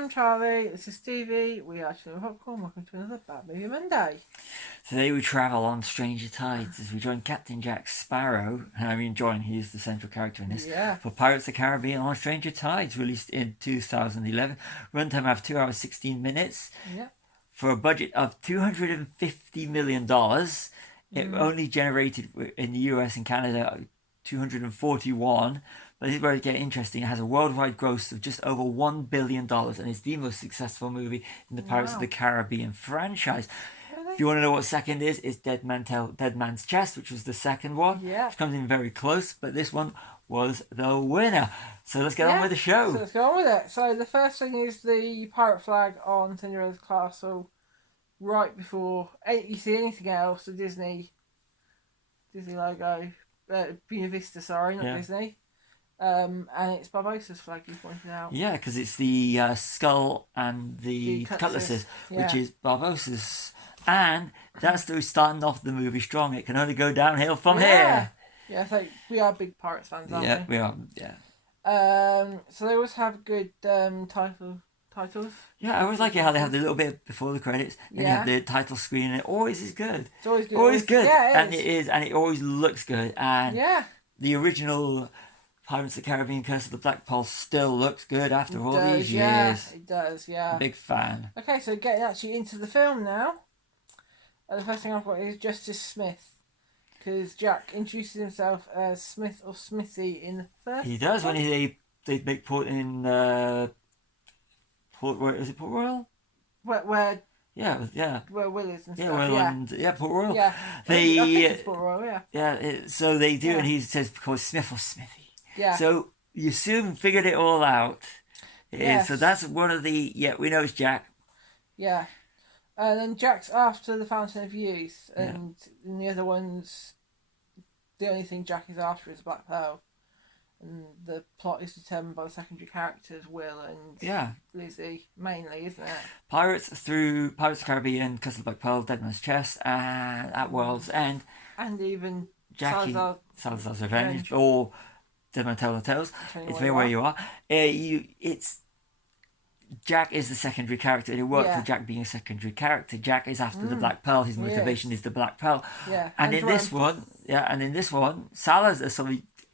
I'm Charlie. This is Stevie. We are Chilling Popcorn. Welcome to another Bad Movie Monday. Today we travel on stranger tides as we join Captain Jack Sparrow, and I mean join, he is the central character in this, for Pirates of the Caribbean on Stranger Tides, released in 2011. Runtime of 2 hours 16 minutes. Yeah. For a budget of $250 million, it only generated in the US and Canada 241. But this is where it gets interesting. It has a worldwide gross of just over $1 billion and is the most successful movie in the Pirates of the Caribbean franchise. Really? If you want to know what second is, it's Dead Man's Chest, which was the second one. Yeah. Which comes in very close, but this one was the winner. So let's get on with the show. So let's go on with it. So the first thing is the pirate flag on Cinderella's castle. Right before you see anything else, the Disney logo, Buena Vista, sorry, not Disney. And it's Barbossa's flag, you pointed out. Yeah, because it's the skull and the cutlasses, which is Barbossa's. And that's the starting off the movie strong. It can only go downhill from here. Yeah, so we are big Pirates fans, aren't we? Yeah, we are. Yeah. So they always have good titles. Yeah, I always like it how they have the little bit before the credits. Then you have the title screen, and it always is good. It's always good. Always good. Yeah, it is, and it always looks good. And the original Pirates of the Caribbean Curse of the Black Pearl still looks good after all these years. It does, yeah. Big fan. Okay, so getting actually into the film now. The first thing I've got is Justice Smith. Because Jack introduces himself as Smith or Smithy in the first. He does when they make port in Port Royal. Is it Port Royal? Where Where Will is and stuff. Port Royal. Yeah. I think it's Port Royal, yeah. So they do, and he says called Smith or Smithy. Yeah. So you soon figured it all out. Yes. So that's one of the we know it's Jack. Yeah. And then Jack's after the Fountain of Youth, and in the other ones, the only thing Jack is after is the Black Pearl. And the plot is determined by the secondary characters, Will and Lizzie, mainly, isn't it? Pirates of the Caribbean, Curse of the Black Pearl, Dead Man's Chest, and At World's End. And even Jackie, Salazar's Revenge, or Dead Man Tell No Tales. It's very where you are. It's Jack is the secondary character, and it worked for Jack being a secondary character. Jack is after the Black Pearl. His motivation is the Black Pearl. Yeah. And in this one, Salazar,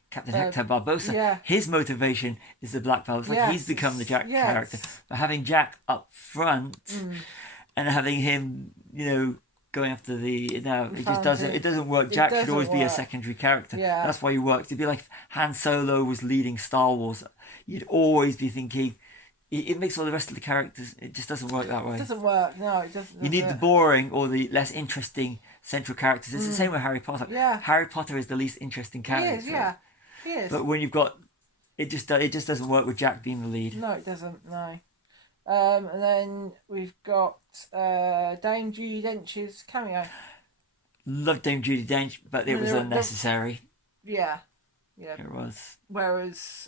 Captain Hector Barbossa, his motivation is the Black Pearl. It's like he's become the Jack character. But having Jack up front and having him, going after it doesn't work. Jack should always be a secondary character. Yeah. That's why he works. It'd be like if Han Solo was leading Star Wars. You'd always be thinking, it makes all the rest of the characters, it just doesn't work that way. It doesn't work, no, it doesn't. You need the boring or the less interesting central characters. It's the same with Harry Potter. Yeah. Harry Potter is the least interesting character. He is. But when you've got, it just doesn't work with Jack being the lead. No, it doesn't, no. And then we've got Dame Judi Dench's cameo. Loved Dame Judi Dench, but it was unnecessary. Yeah. It was. Whereas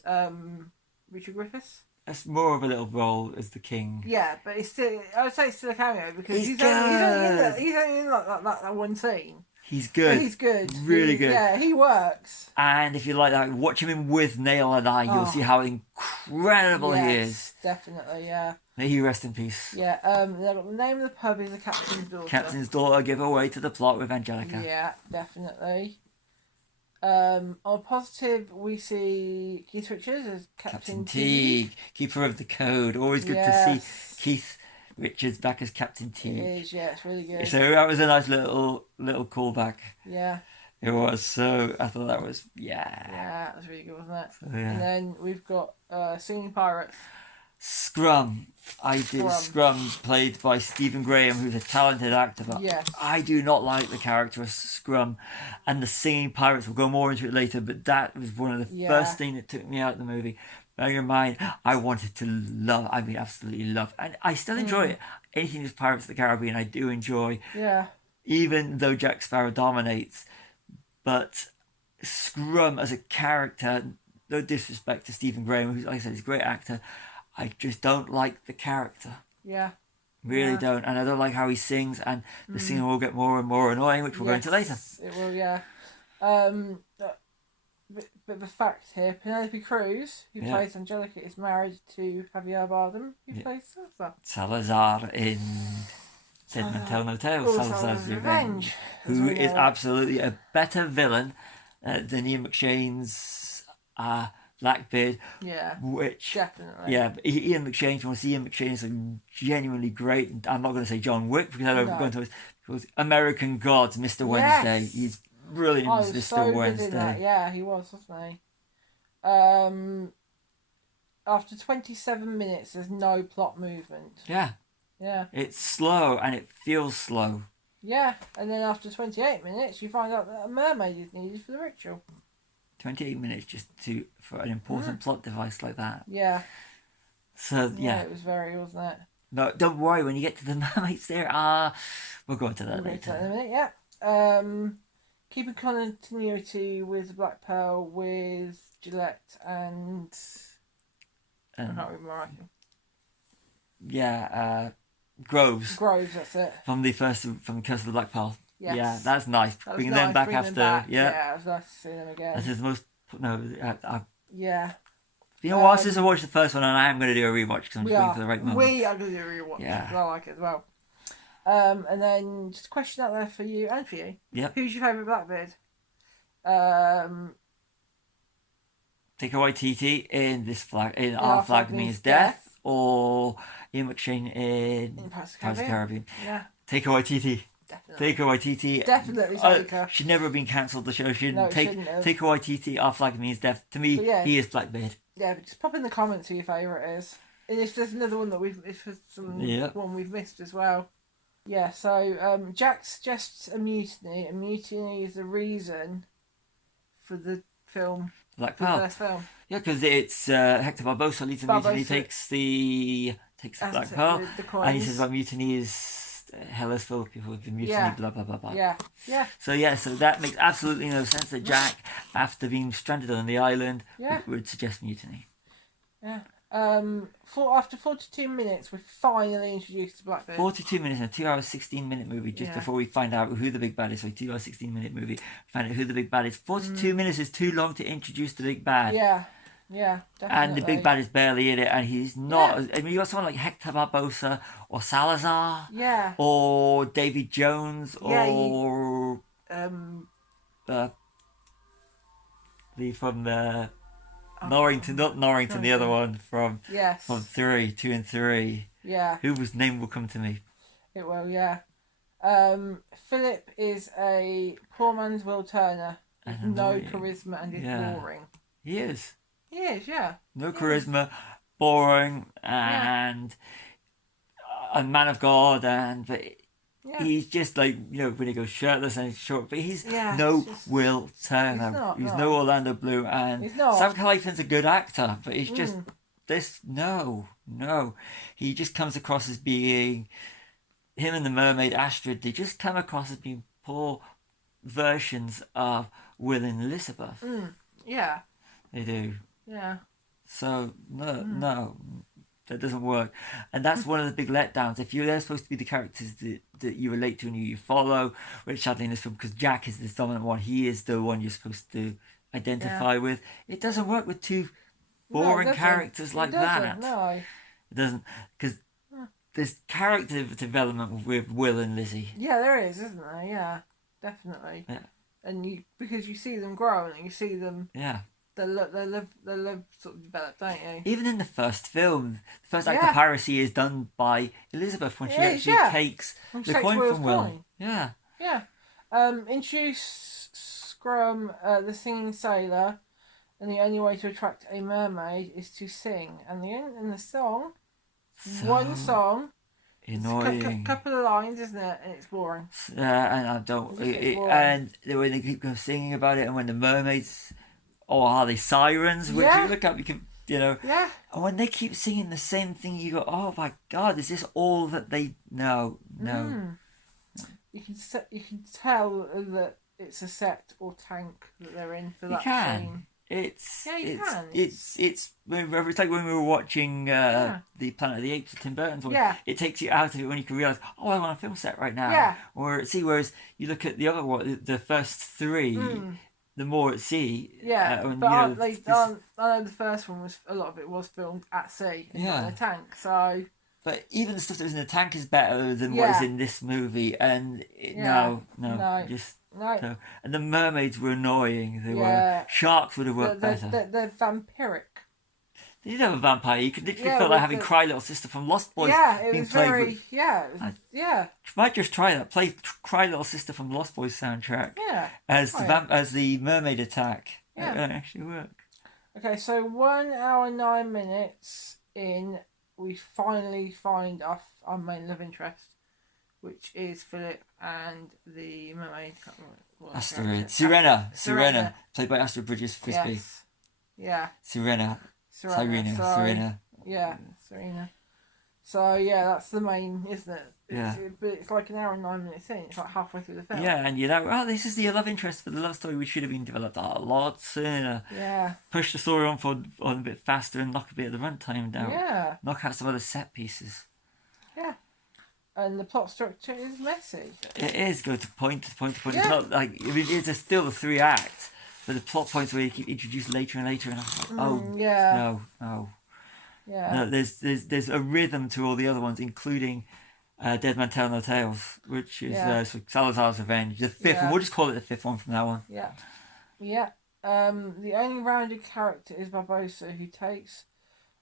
Richard Griffiths? That's more of a little role as the king. Yeah, but I would say it's still a cameo because he's only in that one scene. He's good. He's good. Really good. Yeah, he works. And if you like that, watch him in With Nail and I. You'll see how incredible he is. Definitely, yeah. May he rest in peace. Yeah, the name of the pub is The Captain's Daughter. Captain's Daughter, give away to the plot with Angelica. Yeah, definitely. On a positive, we see Keith Richards as Captain Teague. Keeper of the Code. Always good to see Keith Richards back as Captain Teague. It is, it's really good. So that was a nice little callback. Yeah. It was. So I thought that was Yeah, that was really good, wasn't it? So, yeah. And then we've got Singing Pirates. Scrum. Scrum, played by Stephen Graham, who's a talented actor, but I do not like the character of Scrum. And the Singing Pirates, we'll go more into it later, but that was one of the first things that took me out of the movie. Bearing in mind, I wanted to absolutely love, and I still enjoy it. Anything that's Pirates of the Caribbean, I do enjoy. Yeah. Even though Jack Sparrow dominates, but Scrum as a character, no disrespect to Stephen Graham, who, like I said, is a great actor, I just don't like the character. Yeah. Really don't. And I don't like how he sings, and the singing will get more and more annoying, which we'll go into later. It will, yeah. bit of a fact here. Penelope Cruz, who plays Angelica, is married to Javier Bardem, who plays Salazar. Salazar in Dead Men Tell No Tales, Salazar's Revenge, who is absolutely a better villain than Ian McShane's Blackbeard. Yeah, which definitely. Yeah, Ian McShane. If you want to see Ian McShane, is genuinely great. I'm not going to say John Wick because I don't go into it. Because American Gods, Mr. Wednesday, he's brilliant as Mr. Wednesday. Good in that. Yeah, he was, wasn't he? After 27 minutes, there's no plot movement. Yeah. Yeah. It's slow and it feels slow. Yeah, and then after 28 minutes, you find out that a mermaid is needed for the ritual. 28 minutes just for an important plot device like that. Yeah. So, yeah. It was wasn't it? No, don't worry, when you get to the mermaids there, we'll go into that later. In a minute, yeah. Keeping continuity with Black Pearl with Gillette and... I can't remember. Yeah, Groves. Groves, that's it. From Curse of the Black Pearl. Yes. Yeah, that's nice. Bringing them back after. Yeah, it was nice to see them again. This is the most. No, yeah. You know what? Since I watched the first one, and I am going to do a rewatch because I'm just waiting for the right moment. We are going to do a rewatch. Yeah. I like it as well. And then just a question out there for you and for you. Yep. Who's your favourite Blackbeard? Taika Waititi in Our Flag Means Death, or Ian McShane in Pirates of the Caribbean. Yeah. Taika Waititi. Definitely. Taika Waititi. Definitely Taika. Should never have been cancelled. The show shouldn't. No, shouldn't have. Taika Waititi, Our Flag Means Death. To me, he is Blackbeard. Yeah, but just pop in the comments who your favourite is. And if there's another one that one we've missed as well. Yeah, so Jack suggests a mutiny. A mutiny is the reason for the film. Black Pearl. The first film. Yeah, because it's Hector Barbosa leads a mutiny, takes the Black Pearl, and he says about mutiny is hell is full of people with the mutiny, blah blah blah blah. Yeah, yeah. So that makes absolutely no sense that Jack, after being stranded on the island, would suggest mutiny. Yeah. After 42 minutes, we're finally introduced to Blackbeard. 42 minutes in a 2 hour 16-minute movie, just before we find out who the big bad is. So 2 hour 16-minute movie, find out who the big bad is. 42 minutes is too long to introduce the big bad. Yeah, definitely. And the big bad is barely in it, and he's not. I mean, you got someone like Hector Barbosa or Salazar, or David Jones, or from the. Norrington, not Norrington, the other one from 2 and 3. Yeah. Whose name will come to me? It will, yeah. Philip is a poor man's Will Turner. With no charisma and is boring. He is. He is, yeah. No charisma, boring, and a man of God, but he's just like, when he goes shirtless and short, but he's Will Turner. He's no Orlando Bloom, and Sam Claflin's a good actor, but he's just no. He just comes across as being, him and the mermaid Astrid, they just come across as being poor versions of Will and Elizabeth. Yeah. They do. Yeah. So, no. That doesn't work, and that's one of the big letdowns. If they're supposed to be the characters that you relate to and you follow, which sadly in this film, because Jack is the dominant one, he is the one you're supposed to identify with. It doesn't work with two boring characters like that. No, it doesn't, because there's character development with Will and Lizzie. Yeah, there is, isn't there? Yeah, definitely. Yeah, and because you see them grow and you see them. Yeah. They live sort of developed, don't you? Even in the first film, the first act of piracy is done by Elizabeth when she actually takes the coin from Will. Yeah. Yeah. Introduce Scrum, the singing sailor, and the only way to attract a mermaid is to sing. And the song, one song. Annoying. Couple of lines, isn't it? And it's boring. And I don't. And when they keep singing about it, and when the mermaids. Or are they sirens? Which you look up, you can, Yeah. And when they keep singing the same thing, you go, oh my God, is this all that they... No. You can tell that it's a set or tank that they're in for that scene. It's like when we were watching the Planet of the Apes, Tim Burton's one. Yeah. It takes you out of it when you can realise, I'm on a film set right now. Yeah. Whereas you look at the other one, the first three... the more at sea. Yeah, and, but you know, I know the first one was a lot of it was filmed at sea and not in yeah. a tank. So, But even the stuff that was in the tank is better than what is yeah, in this movie. And yeah, no, just no, no. And the mermaids were annoying. They were yeah, sharks would have worked better. they're vampiric. They did have a vampire. You could literally Yeah, feel like with having the Cry Little Sister from Lost Boys yeah, it being was played. very yeah, it was, I yeah, might just try that. Play Cry Little Sister from Lost Boys soundtrack yeah. as Oh, yeah. as the mermaid attack. Yeah. That would actually work. Okay, so 1 hour 9 minutes in, we finally find our main love interest, which is Philip and the mermaid. Astrid. Sirena. Played by Astrid Bridges Frisbee. Yes. Yeah. Serena. Yeah, Serena. So yeah, that's the main, isn't it? Yeah. But it's like 1 hour 9 minutes in. It's like halfway through the film. Yeah, and this is the love interest for the love story, which should have been developed a lot sooner. Yeah. Push the story on a bit faster and knock a bit of the runtime down. Yeah. Knock out some other set pieces. Yeah. And the plot structure is messy. It is go to point to point to point. Yeah. It's not like it's still a 3 act, but the plot points where you keep introduced later and later, and I'm like, yeah. no. Yeah. No, there's a rhythm to all the other ones, including Dead Man Tell No Tales, which is Salazar's Revenge. The fifth one. We'll just call it the fifth one from now on. Yeah. Yeah. The only rounded character is Barbossa, who takes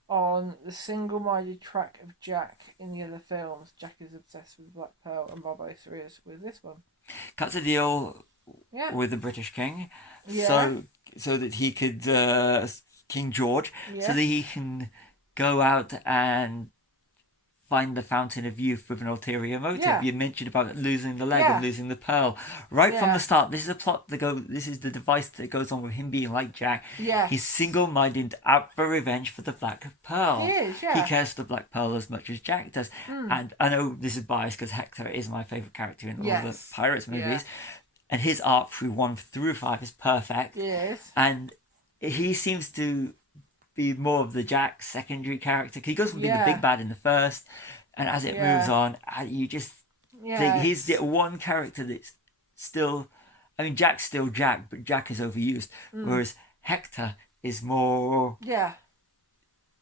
on the single-minded track of Jack in the other films. Jack is obsessed with Black Pearl, and Barbossa is with this one. Cuts a deal with the British king, so that he could King George, so that he can go out and find the fountain of youth with an ulterior motive. Yeah. You mentioned about losing the leg and losing the pearl from the start. This is a plot this is the device that goes on with him being like Jack. Yeah. He's single-minded, out for revenge for the Black Pearl. He is, yeah. He cares for the Black Pearl as much as Jack does. And I know this is biased because Hector is my favourite character in all the Pirates movies. And his arc through 1 through 5 is perfect. Yes. And he seems to be more of the Jack secondary character. He goes from being the big bad in the first, and as it moves on, you just think he's the one character that's still. I mean, Jack's still Jack, but Jack is overused. Whereas Hector is more. Yeah.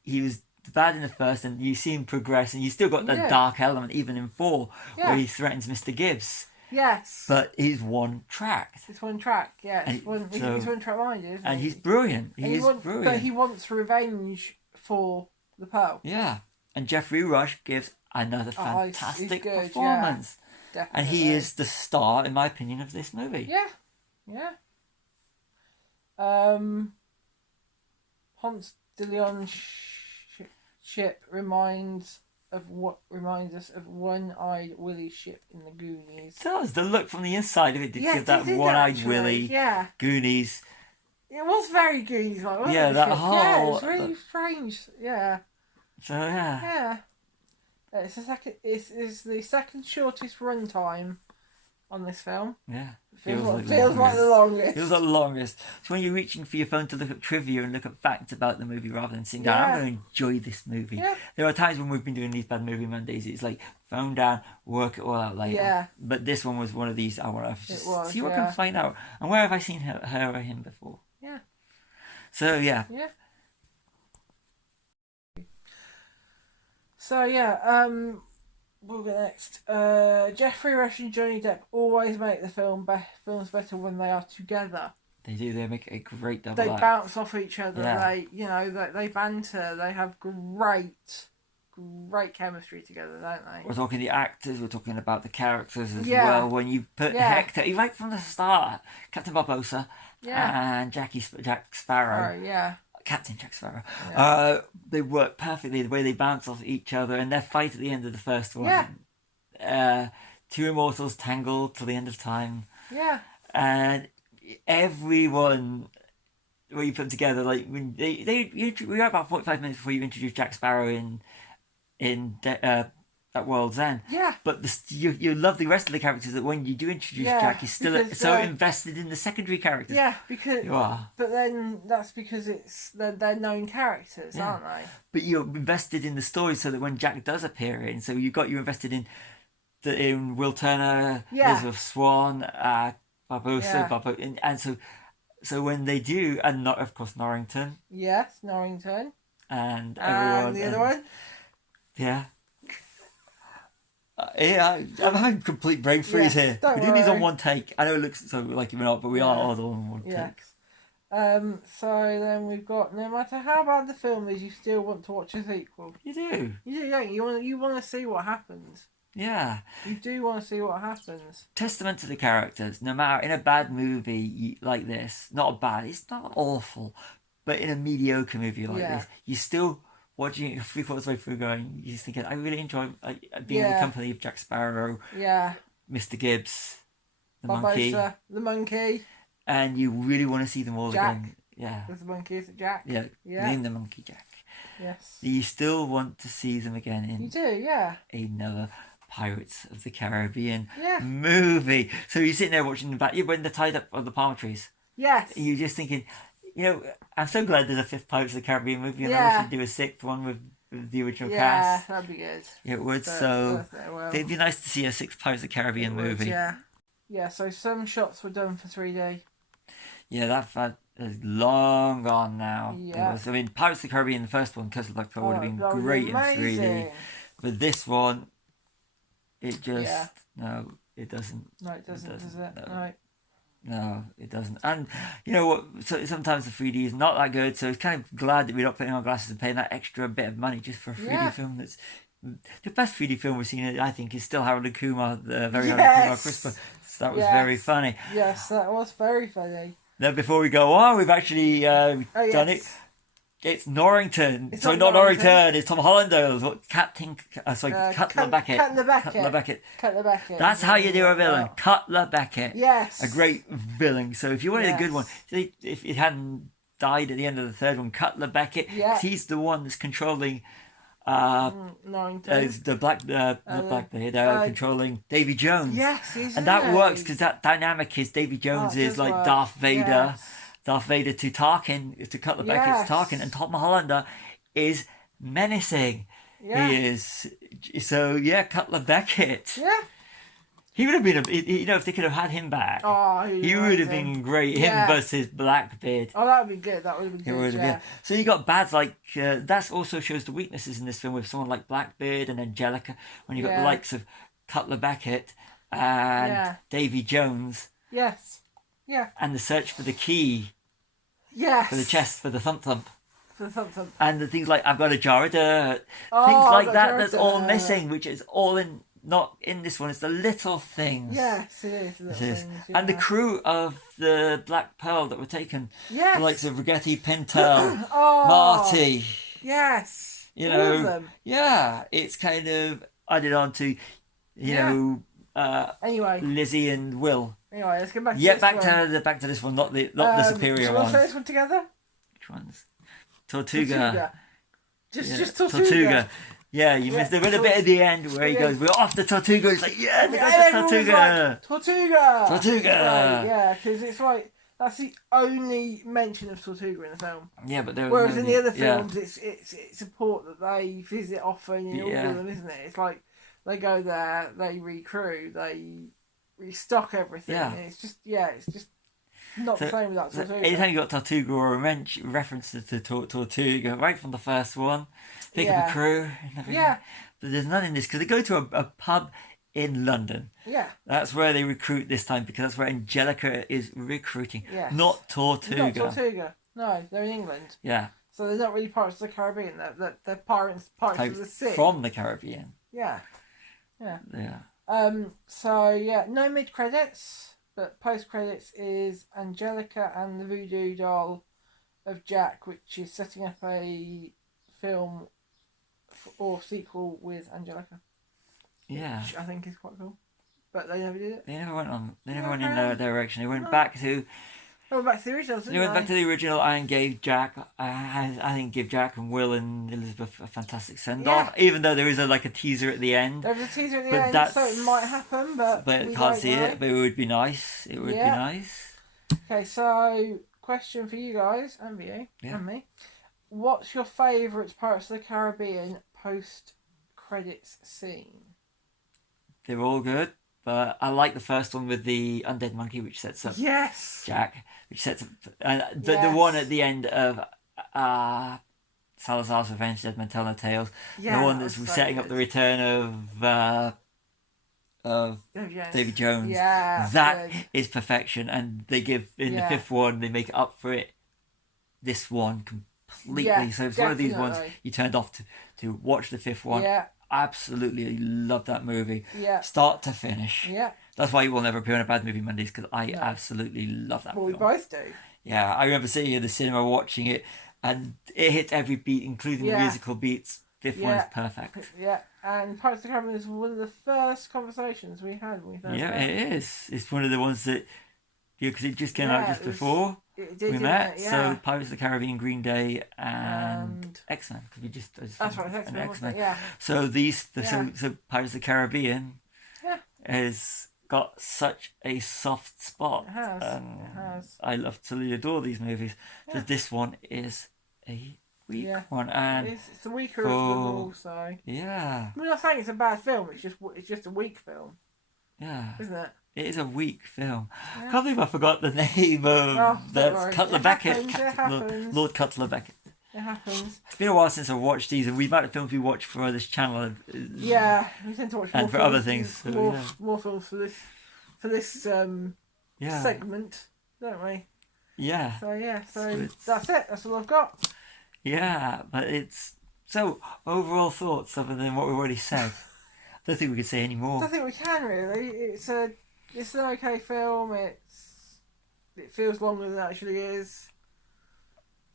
He was bad in the first, and you see him progress, and you still got that dark element even in 4, where he threatens Mr. Gibbs. Yes. But he's one track. It's one track, yeah. He's one track minded, isn't and he? he's brilliant. Brilliant. But he wants revenge for the Pearl. Yeah. And Geoffrey Rush gives another fantastic performance. Yeah, definitely. And he is the star, in my opinion, of this movie. Yeah. Yeah. Ponce de Leon ship reminds us of One-Eyed Willy ship in the Goonies. It does. The look from the inside of it did give that One-Eyed Willy Goonies. It was very Goonies like, wasn't it? Yeah, that whole... Yeah, it was really strange. Yeah. So, yeah. Yeah. It's the second shortest runtime on this film. Yeah. Feels like the longest. Feels like the longest. So when you're reaching for your phone to look at trivia and look at facts about the movie rather than sitting down, I'm going to enjoy this movie. Yeah. There are times when we've been doing these Bad Movie Mondays, it's like phone down, work it all out later. Yeah. But this one was one of these, I want to just see what I can find out. And where have I seen her or him before? Yeah. So, yeah. Yeah. So, yeah, we'll go next. Geoffrey Rush and Johnny Depp always make the films better when they are together. They do. They make a great double act. They bounce off each other. Yeah. They banter. They have great chemistry together, don't they? We're talking the actors. We're talking about the characters as well. When you put Hector, right from the start, Captain Barbossa and Jack Sparrow. Captain Jack Sparrow. Yeah. They work perfectly, the way they bounce off each other, and their fight at the end of the first one. Yeah. Two immortals tangled till the end of time. Yeah. And everyone, where you put together, like when we were about 45 minutes before you introduce Jack Sparrow in at World's End. Yeah. But you love the rest of the characters that when you do introduce Jack, you're still so invested in the secondary characters. Yeah, because you are. But then that's because they're known characters, aren't they? But you're invested in the story so that when Jack does appear in, so you're invested in Will Turner, Elizabeth Swann, Barbossa, and so So when they do, and not of course Norrington. Yes, Norrington. And everyone. And the other one. Yeah. Yeah, I'm having complete brain freeze here. Don't We do these worry. on one take. I know it looks so like we're not, but we are all on one take. So then we've got, no matter how bad the film is, you still want to watch a sequel. You do. You do, don't you? You want to see what happens. Yeah. You do want to see what happens. Testament to the characters. No matter in a bad movie like this, not bad, it's not awful, but in a mediocre movie like this, you still watching it 3/4 way through going, you're just thinking, I really enjoy being in the company of Jack Sparrow, Mr. Gibbs, the monkey. The monkey. And you really want to see them all Jack. again. Yeah. There's the monkey, is it Jack? Yeah. Name the monkey Jack. Yes. You still want to see them again in you do, yeah. another Pirates of the Caribbean movie. So you're sitting there watching the back, when they're tied up on the palm trees. Yes. And you're just thinking, I'm so glad there's a 5th Pirates of the Caribbean movie, and I wish they'd do a 6th one with the original cast. Yeah, that'd be good. It would. It'd be nice to see a 6th Pirates of the Caribbean movie. Yeah, so some shots were done for 3D. Yeah, that is long gone now. Yeah. Pirates of the Caribbean, the first one, because of would have been great in 3D. But this one, it just no, it doesn't. No, it doesn't, does it? No. No, it doesn't. And you know what? So sometimes the 3D is not that good. So it's kind of glad that we're not putting on glasses and paying that extra bit of money just for a 3D film. That's the best 3D film we've seen. I think is still Harold and Kumar, the very Harold and Kumar Christmas. So that was very funny. Yes, that was very funny. Now before we go on, we've actually done it. It's Norrington. It's not Norrington. It's Tom Hollander. Cutler Beckett. Cutler Beckett. That's how you do a villain. Cutler Beckett. Yes. A great villain. So if you wanted a good one, if it hadn't died at the end of the third one, Cutler Beckett, he's the one that's controlling Norrington. The controlling Davy Jones. Yes, and that works because that dynamic is Davy Jones is like Darth Vader. Yes. Darth Vader to Tarkin, to Cutler Beckett's Tarkin, and Tom Hollander is menacing. Yeah. He is. So, Cutler Beckett. Yeah. He would have been, if they could have had him back, he would have been great. Him versus Blackbeard. Oh, that would be good. That would have been good, So you got bads like, that also shows the weaknesses in this film with someone like Blackbeard and Angelica, when you got the likes of Cutler Beckett and Davy Jones. Yes. Yeah. And the search for the key. Yes. For the chest, for the thump thump. For the thump thump. And the things like, I've got a jar of dirt. Things like that, that's all missing, which is all not in this one. It's the little things. Yes, it is. And the crew of the Black Pearl that were taken. Yes. The likes of Rigetti, Pintel, Marty. Yes. All of them. Yeah. It's kind of added on to, anyway. Lizzie and Will. Anyway, let's get back to this one. Back to this one, not the superior one. Shall we say this one together? Which ones? Tortuga. Just Tortuga. Yeah, you missed a bit at the end where he goes, we're off to Tortuga. It's like, they got to Tortuga. Like, Tortuga. Tortuga. Because it's like, that's the only mention of Tortuga in the film. Yeah, but whereas in the other films, it's a port that they visit often in all of them, isn't it? It's like, they go there, they recrew, they restock everything. Yeah. It's just not the same without Tortuga. Anytime you got Tortuga or a reference to Tortuga, right from the first one, think of a crew and everything. Yeah. But there's none in this because they go to a pub in London. Yeah. That's where they recruit this time because that's where Angelica is recruiting. Yes. Not Tortuga. Not Tortuga. No, they're in England. Yeah. So they're not really Pirates of the Caribbean. They're pirates of the sea. From the Caribbean. Yeah. Yeah. Yeah. No mid credits, but post credits is Angelica and the Voodoo Doll of Jack, which is setting up a film or sequel with Angelica. Yeah. Which I think is quite cool. But they never did it. They never went in their direction. They went back to. They went back to the original. They went back to the original and gave Jack. I think give Jack and Will and Elizabeth a fantastic send off. Yeah. Even though there is a teaser at the end. There's a teaser at the end, so it might happen, but we can't see it. But it would be nice. It would be nice. Okay, so question for you guys and for you and me: what's your favourite Pirates of the Caribbean post credits scene? They're all good. but I like the first one with the undead monkey, which sets up Jack, which sets up the one at the end of Salazar's Revenge, Dead Men Tell No Tales. The one that's setting up the return of David Jones. Yeah, that is perfection, and they give in the fifth one, they make up for it. This one completely. Yeah, so it's one of these ones you turned off to watch the fifth one. Yeah. Absolutely love that movie. Yeah. Start to finish. Yeah. That's why you will never appear on a bad movie Mondays, because I absolutely love that film. We both do. Yeah, I remember sitting in the cinema watching it, and it hits every beat, including the musical beats. Fifth one is perfect. Yeah, and Pirates of the Caribbean is one of the first conversations we had when we first met. It is. It's one of the ones that, because it just came out just before we met. So Pirates of the Caribbean, Green Day, and X-Men. Because we just that's right, X-Men. Yeah. So so Pirates of the Caribbean has got such a soft spot. It has. It has. I absolutely adore these movies. So this one is a weak one, and it's the weaker of them all. So yeah. I mean, I'm not saying it's a bad film. It's just a weak film. Yeah. Isn't it? It is a weak film. I can't believe I forgot the name of Cutler Beckett. Lord Cutler Beckett. It happens. It's been a while since I watched these, and we've had films we watch for this channel. Yeah, we tend to watch more and for films, other things. So, more films for this segment, don't we? Yeah. So that's it. That's all I've got. Yeah, but it's so overall thoughts other than what we've already said. I don't think we could say any more. I don't think we can really. It's an okay film. It feels longer than it actually is.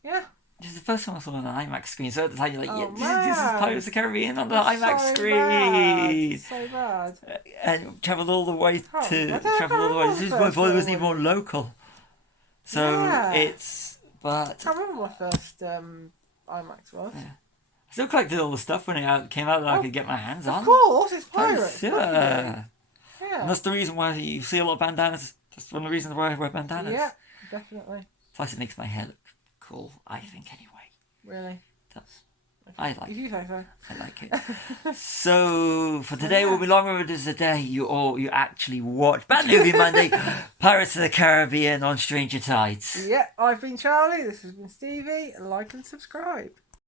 Yeah. This is the first time I saw it on an IMAX screen, so at the time you're like, this is Pirates of the Caribbean on the IMAX screen. So bad. And travelled all the way This is before it wasn't even more local. So it's, but I can't remember my first IMAX was. Yeah. I still collected all the stuff when it came out that I could get my hands on. Of course, it's Pirates. Yeah. And that's the reason why you see a lot of bandanas. That's one of the reasons why I wear bandanas. Yeah, definitely. Plus, it makes my hair look cool, I think, anyway. Really? It does. I like it. If you say so. I like it. So, for today, will be long remembered as the day you actually watch Bad Movie Monday, Pirates of the Caribbean on Stranger Tides. Yeah, I've been Charlie, this has been Stevie, like and subscribe.